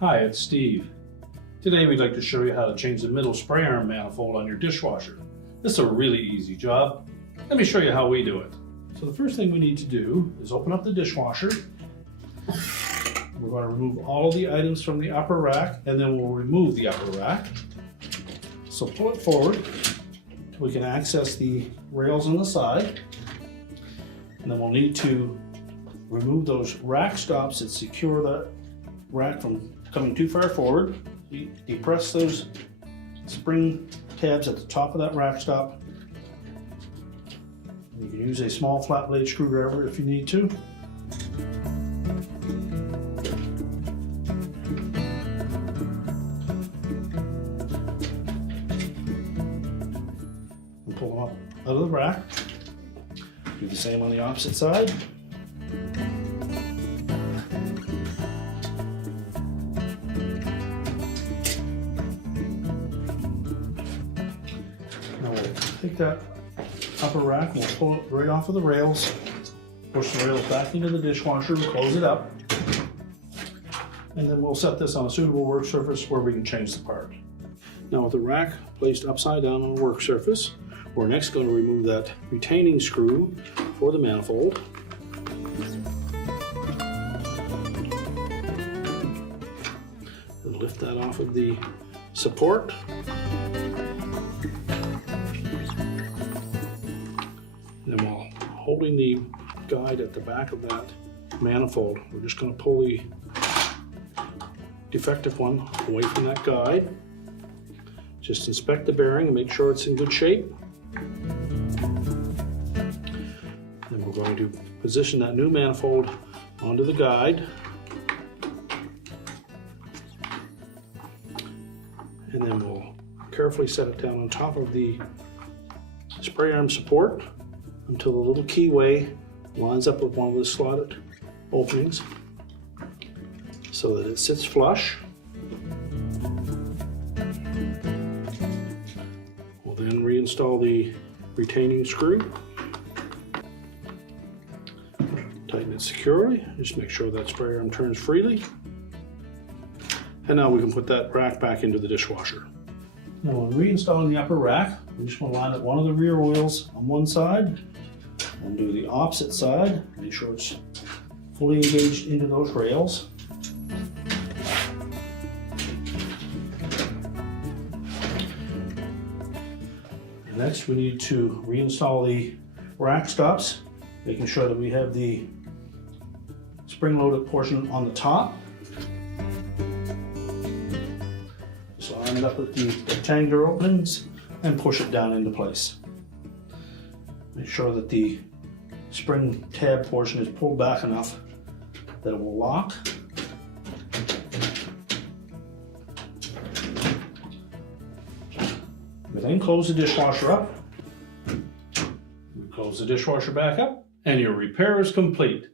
Hi, it's Steve. Today we'd like to show you how to change the middle spray arm manifold on your dishwasher. This is a really easy job. Let me show you how we do it. So the first thing we need to do is open up the dishwasher. We're going to remove all of the items from the upper rack, and then we'll remove the upper rack. So pull it forward. We can access the rails on the side. And then we'll need to remove those rack stops that secure the rack from coming too far forward. You depress those spring tabs at the top of that rack stop. You can use a small flat blade screwdriver if you need to. And pull them up out of the rack. Do the same on the opposite side. Now we'll take that upper rack and we'll pull it right off of the rails, push the rails back into the dishwasher, close it up, and then we'll set this on a suitable work surface where we can change the part. Now with the rack placed upside down on a work surface, we're next going to remove that retaining screw for the manifold. We'll lift that off of the support. And then while holding the guide at the back of that manifold, we're just going to pull the defective one away from that guide. Just inspect the bearing and make sure it's in good shape. Then we're going to position that new manifold onto the guide. And then we'll carefully set it down on top of the spray arm support until the little keyway lines up with one of the slotted openings so that it sits flush. We'll then reinstall the retaining screw. Tighten it securely. Just make sure that spray arm turns freely. And now we can put that rack back into the dishwasher. Now when reinstalling the upper rack, we just want to line up one of the rear wheels on one side and do the opposite side. Make sure it's fully engaged into those rails. Next, we need to reinstall the rack stops, making sure that we have the spring-loaded portion on the top. So line it up with the rectangular openings and push it down into place. Make sure that the spring tab portion is pulled back enough that it will lock. We then close the dishwasher up. We close the dishwasher back up, and your repair is complete.